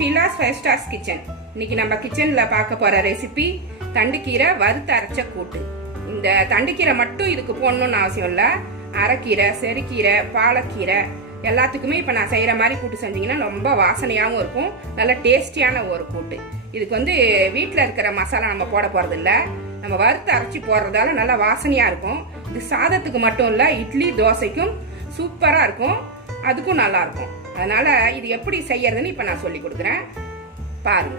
Sheela's 5 stars kitchen. இன்னைக்கு நம்ம கிச்சன்ல பார்க்க போற ரெசிபி தண்டுக்கீரை வறுத்து அரைச்ச கூட்டு. இந்த தண்டுக்கீரை மட்டும் இதுக்கு போடணும்னு அவசியம் இல்லை. அரைக்கீரை, செருக்கீரை, பாலக்கீரை எல்லாத்துக்குமே இப்போ நான் செய்கிற மாதிரி கூட்டு செஞ்சீங்கன்னா ரொம்ப வாசனையாகவும் இருக்கும், நல்ல டேஸ்டியான ஒரு கூட்டு. இதுக்கு வந்து வீட்டில் இருக்கிற மசாலா நம்ம போட போகிறது இல்லை, நம்ம வறுத்து அரைச்சி போடுறதால நல்லா வாசனையாக இருக்கும். இது சாதத்துக்கு மட்டும் இல்லை, இட்லி தோசைக்கும் சூப்பராக இருக்கும், அதுக்கும் நல்லா இருக்கும். அதனால இது எப்படி செய்யறதுன்னு இப்போ நான் சொல்லி கொடுக்குறேன் பாருங்க.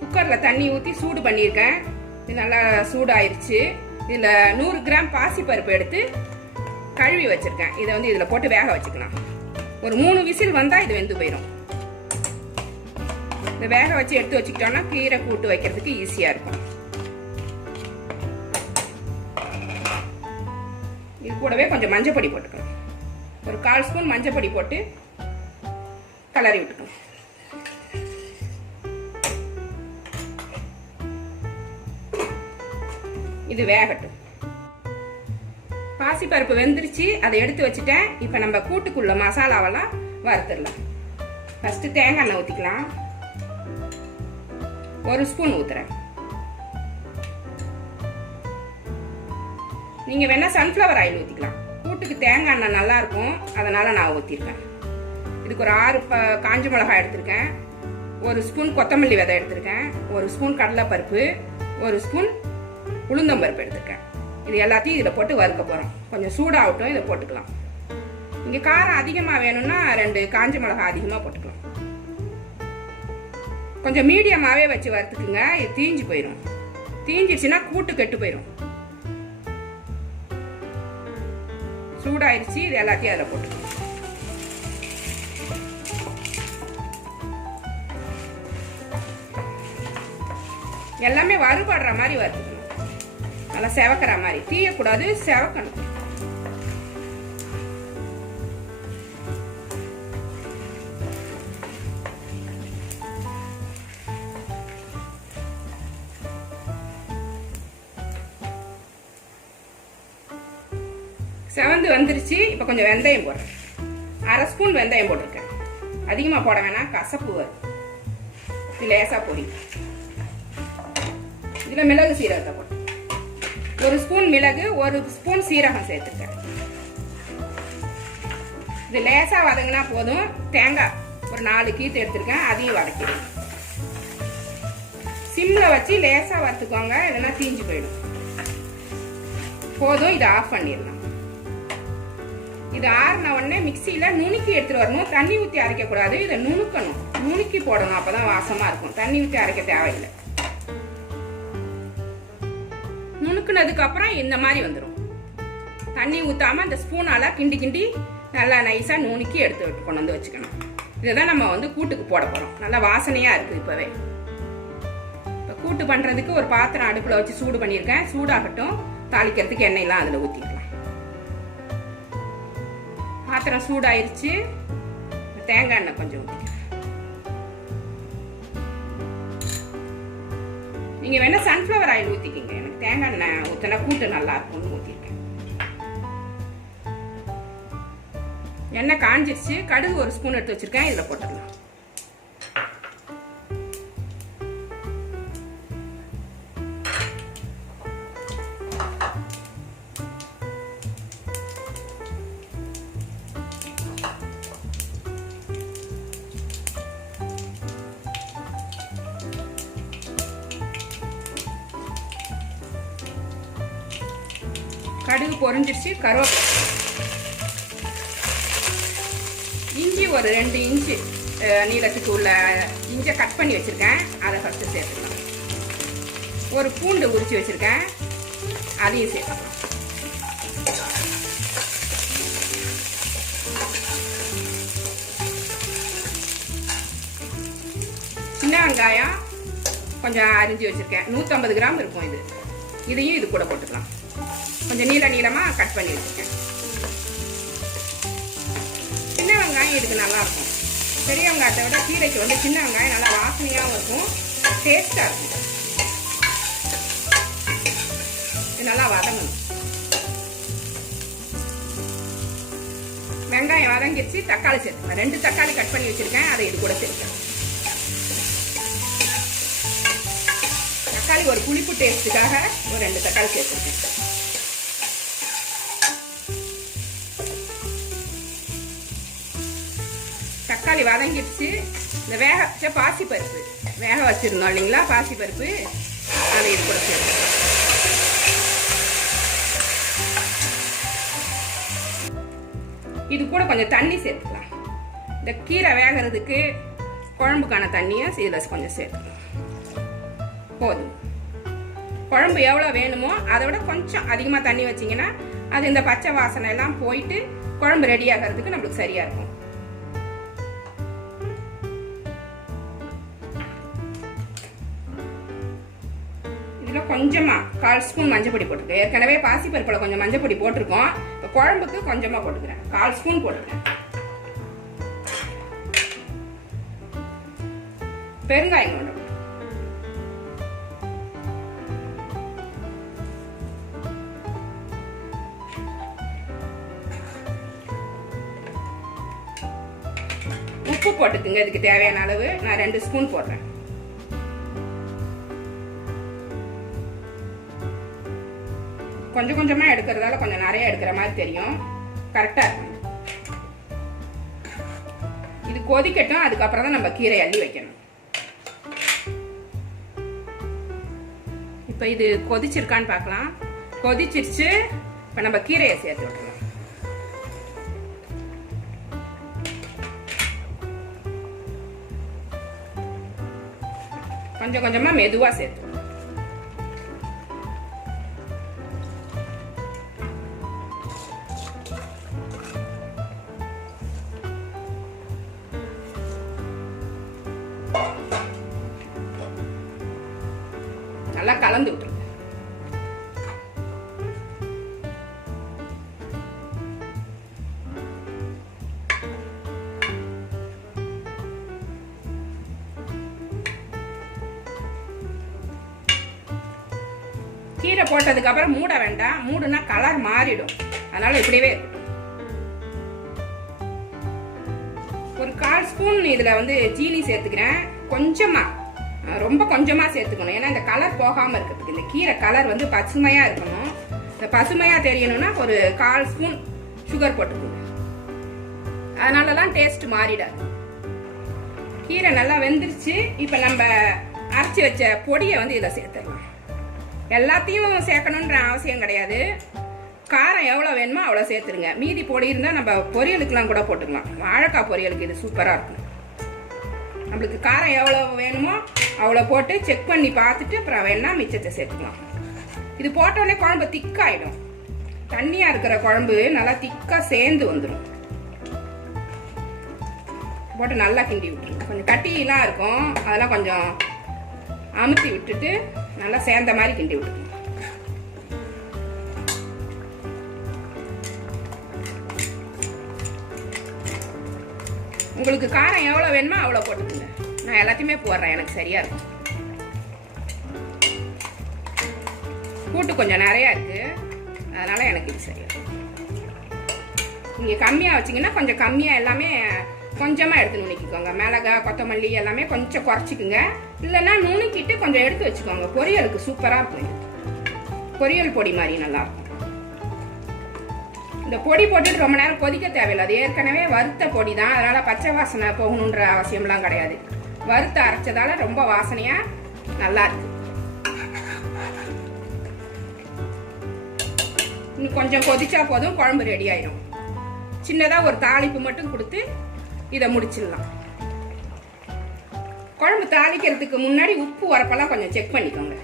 குக்கரில் தண்ணி ஊற்றி சூடு பண்ணியிருக்கேன். இது நல்லா சூடாயிருச்சு. இதில் 100 கிராம் பாசிப்பருப்பு எடுத்து கழுவி வச்சிருக்கேன். இதை வந்து இதில் போட்டு வேக வச்சுக்கலாம். ஒரு 3 விசில் வந்தால் இது வெந்து போயிடும். இதை வேக வச்சு எடுத்து வச்சுக்கிட்டோம்னா கீரை கூட்டு வைக்கிறதுக்கு ஈஸியாக இருக்கும். இது கூடவே கொஞ்சம் மஞ்சள் பொடி போட்டுக்கணும். ஒரு 1/4 ஸ்பூன் மஞ்சள் பொடி போட்டு கலரி விட்டுக்கணும். இது வேகட்டும். பாசிப்பருப்பு வெந்துருச்சு, அதை எடுத்து வச்சுட்டேன். இப்போ நம்ம கூட்டுக்குள்ள மசாலாவெல்லாம் வறுத்துடலாம். ஃபர்ஸ்ட் தேங்காய் எண்ணெய் ஊற்றிக்கலாம். 1 ஸ்பூன் ஊத்துறேன். நீங்க வேணா சன்ஃப்ளவர் ஆயில் ஊற்றிக்கலாம். கூட்டுக்கு தேங்காய் எண்ணெய் நல்லா இருக்கும், அதனால நான் ஊற்றிருக்கேன். இதுக்கு ஒரு 6 காஞ்ச மிளகாய் எடுத்திருக்கேன், 1 ஸ்பூன் கொத்தமல்லி விதை எடுத்திருக்கேன், 1 ஸ்பூன் கடலைப்பருப்பு, 1 ஸ்பூன் உளுந்தம்பருப்பு எடுத்திருக்கேன். இது எல்லாத்தையும் இதில் போட்டு வறுக்க போகிறோம். கொஞ்சம் சூடாகட்டும், இதை போட்டுக்கலாம். இங்கே காரம் அதிகமாக வேணும்னா 2 காஞ்ச மிளகாய் அதிகமாக போட்டுக்கலாம். கொஞ்சம் மீடியமாகவே வச்சு வறுத்துக்குங்க, இது தீஞ்சு போயிடும். தீஞ்சிடுச்சுன்னா கூட்டு கெட்டு போயிடும். சூடாயிருச்சு, இது எல்லாத்தையும் அதில் போட்டுக்கணும். எல்லாமே வறுபடுற மாதிரி வறுத்துக்கணும், நல்லா செவக்கிற மாதிரி. தீயக்கூடாது, செவக்கணும். செவந்து வந்துருச்சு. இப்போ கொஞ்சம் வெந்தயம் போடுறேன். 1/2 ஸ்பூன் வெந்தயம் போட்டிருக்கேன். அதிகமாக போட வேணாம், கசப்பு வரும். இது லேசா பொடி. இதில் மிளகு சீரகத்தை போட்டு 1 ஸ்பூன் மிளகு, 1 ஸ்பூன் சீரகம் சேர்த்துருக்கேன். இது லேசா வதங்கினா போதும். தேங்காய் ஒரு 4 கீத்து எடுத்திருக்கேன், அதையும் வதக்கிடுங்க. சிம்ல வச்சு லேசா வறுத்துக்கோங்க, இல்லைன்னா தீஞ்சு போயிடும். போதும், இதை ஆஃப் பண்ணிடலாம். இது ஆறின உடனே மிக்சியில நுணுக்கி எடுத்துட்டு வரணும். தண்ணி ஊற்றி அரைக்க கூடாது, இதை நுணுக்கணும், நுணுக்கி போடணும், அப்பதான் வாசமா இருக்கும். தண்ணி ஊற்றி அரைக்க தேவையில்லை. நுணுக்குனதுக்கு அப்புறம் இந்த மாதிரி வந்துடும். தண்ணி ஊத்தாம அந்த ஸ்பூனால கிண்டி கிண்டி நல்லா நைஸா நுணுக்கி எடுத்து விட்டு கொண்டு வந்து வச்சுக்கணும். இதுதான் நம்ம வந்து கூட்டுக்கு போட போறோம். நல்லா வாசனையா இருக்கு இப்பவே. இப்போ கூட்டு பண்றதுக்கு ஒரு பாத்திரம் அடுப்புல வச்சு சூடு பண்ணியிருக்கேன். சூடாகட்டும். தாளிக்கிறதுக்கு எண்ணெயெல்லாம் அதுல ஊற்றிக்கலாம். பாத்திரம் சூடாயிருச்சு. தேங்காய் எண்ணெய் கொஞ்சம் ஊற்றிக்கலாம். நீங்க வேணா சன்ஃப்ளவர் ஆயில் ஊத்திக்கிங்க. எனக்கு தேங்காய் எண்ணெய் ஊத்தினா கூட்டு நல்லா இருக்கும்னு ஊத்திருக்கேன். எண்ணெய் காஞ்சிருச்சு. கடுகு 1 ஸ்பூன் எடுத்து வச்சிருக்கேன், இதுல போட்டுடலாம். கடுகு பொரிஞ்சிருச்சு. கருவேப்பிலை, இஞ்சி ஒரு 2 இன்ச்சு நீளத்துக்கு உள்ள இஞ்சியை கட் பண்ணி வச்சிருக்கேன், அதை ஃபர்ஸ்ட் சேர்த்துக்கலாம். ஒரு பூண்டு உரிச்சு வச்சிருக்கேன், அதையும் சேர்த்துக்கலாம். சின்ன வெங்காயம் கொஞ்சம் அரிஞ்சு வச்சிருக்கேன், 150 கிராம் இருக்கும். இதையும் இது கூட போட்டுக்கலாம். கொஞ்சம் நீளமா கட் பண்ணி வச்சிருக்கேன். சின்ன வெங்காயம் இதுக்கு நல்லா இருக்கும். பெரிய வெங்காயத்தை விட கீரைக்கு வந்து சின்ன வெங்காயம் நல்லா வாசனையாகவும் இருக்கும், டேஸ்டா இருக்கும். இது நல்லா வதங்கணும். வெங்காயம் வதங்கிடுச்சு, தக்காளி சேர்த்துக்கலாம். 2 தக்காளி கட் பண்ணி வச்சிருக்கேன், அதை இது கூட சேர்த்துக்கிறேன். தக்காளி ஒரு புளிப்பு டேஸ்ட்டுக்காக ஒரு 2 தக்காளி சேர்த்துருக்கேன். தக்காளி வதங்கிடுச்சு. இந்த வேக வச்ச பாசிப்பருப்பு வேக வச்சிருந்தோம் இல்லைங்களா, பாசிப்பருப்பு அதை இது கூட சேர்த்துக்கலாம். இது கூட கொஞ்சம் தண்ணி சேர்த்துக்கலாம். இந்த கீரை வேகிறதுக்கு குழம்புக்கான தண்ணியை இதில் கொஞ்சம் சேர்த்துக்கலாம். போதும். குழம்பு எவ்வளோ வேணுமோ அதை விட கொஞ்சம் அதிகமாக தண்ணி வச்சிங்கன்னா அது இந்த பச்சை வாசனை எல்லாம் போயிட்டு குழம்பு ரெடி ஆகிறதுக்கு நம்மளுக்கு சரியா இருக்கும். இதில் கொஞ்சமா 1/4 ஸ்பூன் மஞ்சள் பொடி போட்டுருக்கேன். ஏற்கனவே பாசிப்பருப்புல கொஞ்சம் மஞ்சள் பொடி போட்டிருக்கோம். இப்போ குழம்புக்கு கொஞ்சமா போட்டுக்கிறேன். 1/4 ஸ்பூன் போட்டுக்கிறேன். பெருங்காயம் கொண்டு உப்பு போட்டுக்குங்க. இதுக்கு தேவையான அளவு நான் 2 ஸ்பூன் போடுறேன். கொஞ்சம் கொஞ்சமா எடுக்கிறதால கொஞ்சம் நிறைய எடுக்கிற மாதிரி தெரியும். கரெக்டா இருக்கும். இது கொதிக்கட்டும், அதுக்கப்புறம் தான் நம்ம கீரை அள்ளி வைக்கணும். இப்போ இது கொதிச்சிருக்கான்னு பார்க்கலாம். கொதிச்சிருச்சு. இப்போ நம்ம கீரையை சேர்த்து விட்டுறலாம். கொஞ்சம் கொஞ்சமா மெதுவா சேர்த்து நல்லா கலந்து விட்டுருங்க. கீரை போட்டதுக்கு அப்புறம் மூட வேண்டாம். மூடுனா கலர் மாறிடும். அதனால இப்படியே ஒரு 1/4 ஸ்பூன் இதுல சீனி சேர்த்துக்கிறேன். கொஞ்சமா, ரொம்ப கொஞ்சமா சேர்த்துக்கணும். ஏன்னா இந்த கலர் போகாம இருக்கிறதுக்கு. இந்த கீரை கலர் பசுமையா இருக்கணும். இந்த பசுமையா தெரியணும்னா ஒரு 1/4 ஸ்பூன் சுகர் போட்டுக்கோங்க. அதனாலதான் டேஸ்ட் மாறிடாது. கீரை நல்லா வெந்துருச்சு. இப்ப நம்ம அரைச்சி வச்ச பொடியை இதுல சேர்த்துடலாம். எல்லாத்தையும் சேர்க்கணுன்ற அவசியம் கிடையாது. காரம் எவ்வளோ வேணுமோ அவ்வளோ சேர்த்துருங்க. மீதி பொடி இருந்தால் நம்ம பொரியலுக்குலாம் கூட போட்டுக்கலாம். வாழைக்காய் பொரியலுக்கு இது சூப்பராக இருக்கும். நம்மளுக்கு காரம் எவ்வளோ வேணுமோ அவ்வளோ போட்டு செக் பண்ணி பார்த்துட்டு அப்புறம் வேணா மிச்சத்தை சேர்த்துக்கலாம். இது போட்டோடனே குழம்பு திக்காயிடும். தண்ணியாக இருக்கிற குழம்பு நல்லா திக்காக சேர்ந்து வந்துடும். போட்டு நல்லா கிண்டி விட்டுருங்க. கொஞ்சம் கட்டிலாம் இருக்கும், அதெல்லாம் கொஞ்சம் அமுத்தி விட்டுட்டு நல்லா சேர்ந்த மாதிரி கிண்டி விட்டுருங்க. உங்களுக்கு காரம் எவ்வளோ வேணுமோ அவ்வளோ போட்டுக்கோங்க. நான் எல்லாத்தையுமே போடுறேன், எனக்கு சரியா இருக்கும். கூட்டு கொஞ்சம் நிறையா இருக்கு, அதனால எனக்கு இது சரியா இருக்கும். நீங்கள் கம்மியாக வச்சிங்கன்னா கொஞ்சம் கம்மியாக எல்லாமே கொஞ்சமாக எடுத்து நுணுக்கிக்கோங்க. மிளகாய், கொத்தமல்லி எல்லாமே கொஞ்சம் குறைச்சிக்குங்க. இல்லைன்னா நுணுக்கிட்டு கொஞ்சம் எடுத்து வச்சுக்கோங்க. பொரியலுக்கு சூப்பராக இருக்கும். பொரியல் பொடி மாதிரி நல்லா இருக்கும். இந்த பொடி போட்டுட்டு ரொம்ப நேரம் கொதிக்க தேவையில்லை. அது ஏற்கனவே வறுத்த பொடி தான், அதனால பச்சை வாசனை போகணுன்ற அவசியம்லாம் கிடையாது. வறுத்த அரைச்சதால ரொம்ப வாசனையா நல்லா இருக்கு. இன்னும் கொஞ்சம் கொதிச்சா போதும், குழம்பு ரெடி ஆயிடும். சின்னதா ஒரு தாளிப்பு மட்டும் கொடுத்து இதை முடிச்சிடலாம். குழம்பு தாளிக்கிறதுக்கு முன்னாடி உப்பு உரப்பெல்லாம் கொஞ்சம் செக் பண்ணிக்கோங்க.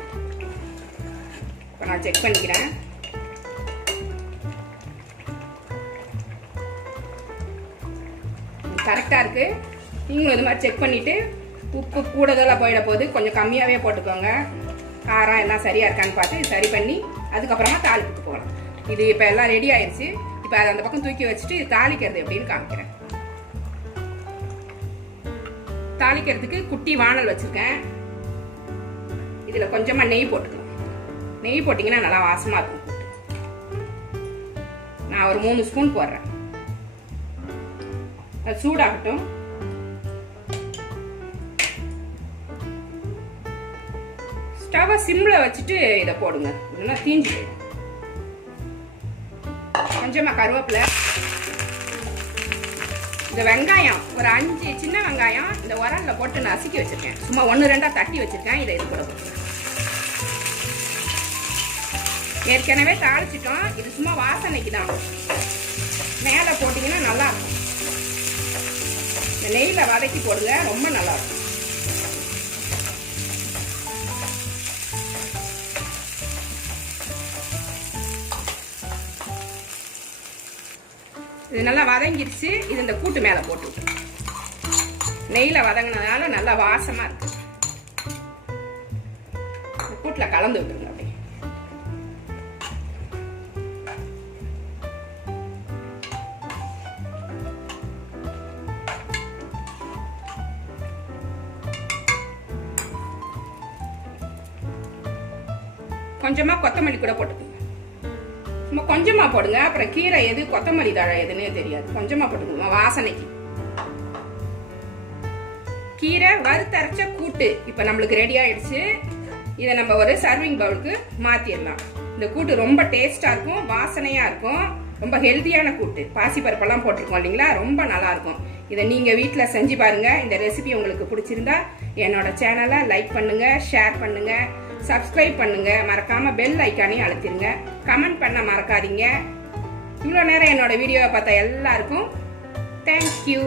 இப்போ நான் செக் பண்ணிக்கிறேன். கரெக்டாக இருக்கு. நீங்களும் இது மாதிரி செக் பண்ணிட்டு உப்பு கூடுதலாக போயிட போது கொஞ்சம் கம்மியாகவே போட்டுக்கோங்க. காரம் எல்லாம் சரியா இருக்கான்னு பார்த்து சரி பண்ணி அதுக்கப்புறமா தாளிப்புக்கு போகலாம். இது இப்போ எல்லாம் ரெடி ஆயிடுச்சு. இப்போ அதை அந்த பக்கம் தூக்கி வச்சுட்டு தாளிக்கிறது எப்படின்னு காமிக்கிறேன். தாளிக்கிறதுக்கு குட்டி வானல் வச்சிருக்கேன். இதுல கொஞ்சமா நெய் போட்டுக்கலாம். நெய் போட்டீங்கன்னா நல்லா வாசமா இருக்கும். நான் ஒரு 3 ஸ்பூன் போடுறேன். அது சூடாகட்டும். ஸ்டவ் சிம்ல வச்சுட்டு இதை போடுங்க, இல்லைன்னா தீஞ்சு போயிடும். கொஞ்சமா கருவேப்பிலை, இந்த வெங்காயம் ஒரு 5 சின்ன வெங்காயம் இந்த உரல்ல போட்டு நசுக்கி வச்சிருக்கேன். சும்மா 1-2 தட்டி வச்சிருக்கேன். இதை இது கூட போட்டுருக்கேன். ஏற்கனவே தாளிச்சிட்டோம். இது சும்மா வாசனைக்கு தான். மேலே போட்டிங்கன்னா நல்லா இருக்கும். இந்த நெய்யில வதக்கி போடுங்க, ரொம்ப நல்லா இருக்கும். இது நல்லா வதங்கிருச்சு. இது இந்த கூட்டு மேலே போட்டு நெய்யில வதங்கினதுனால நல்லா வாசமா இருக்கு. கூட்டில் கலந்து விட்டுருங்க. அப்படி கொஞ்சமா கொத்தமல்லி கூட போட்டுக்கோங்க. சும்மா கொஞ்சமா போடுங்க, அப்புறம் கீரை எது கொத்தமல்லி தழை எதுன்னே தெரியாது. கொஞ்சமா போட்டுக்கோங்க வாசனைக்கு. கீரை வறுத்தரைச்ச கூட்டு இப்ப நம்மளுக்கு ரெடி ஆயிடுச்சு. இதை நம்ம ஒரு சர்விங் பவுலுக்கு மாத்திடலாம். இந்த கூட்டு ரொம்ப டேஸ்டா இருக்கும், வாசனையா இருக்கும். ரொம்ப ஹெல்த்தியான கூட்டு. பாசிப்பருப்பெல்லாம் போட்டிருக்கோம் இல்லைங்களா, ரொம்ப நல்லா இருக்கும். இதை நீங்க வீட்டுல செஞ்சு பாருங்க. இந்த ரெசிபி உங்களுக்கு பிடிச்சிருந்தா என்னோட சேனலை லைக் பண்ணுங்க, ஷேர் பண்ணுங்க, சப்ஸ்கிரைப் பண்ணுங்க. மறக்காம பெல் ஐக்கானையும் அழுத்திருங்க. கமெண்ட் பண்ண மறக்காதீங்க. இவ்வளோ நேரம் என்னோட வீடியோவை பார்த்த எல்லாருக்கும் தேங்க்யூ.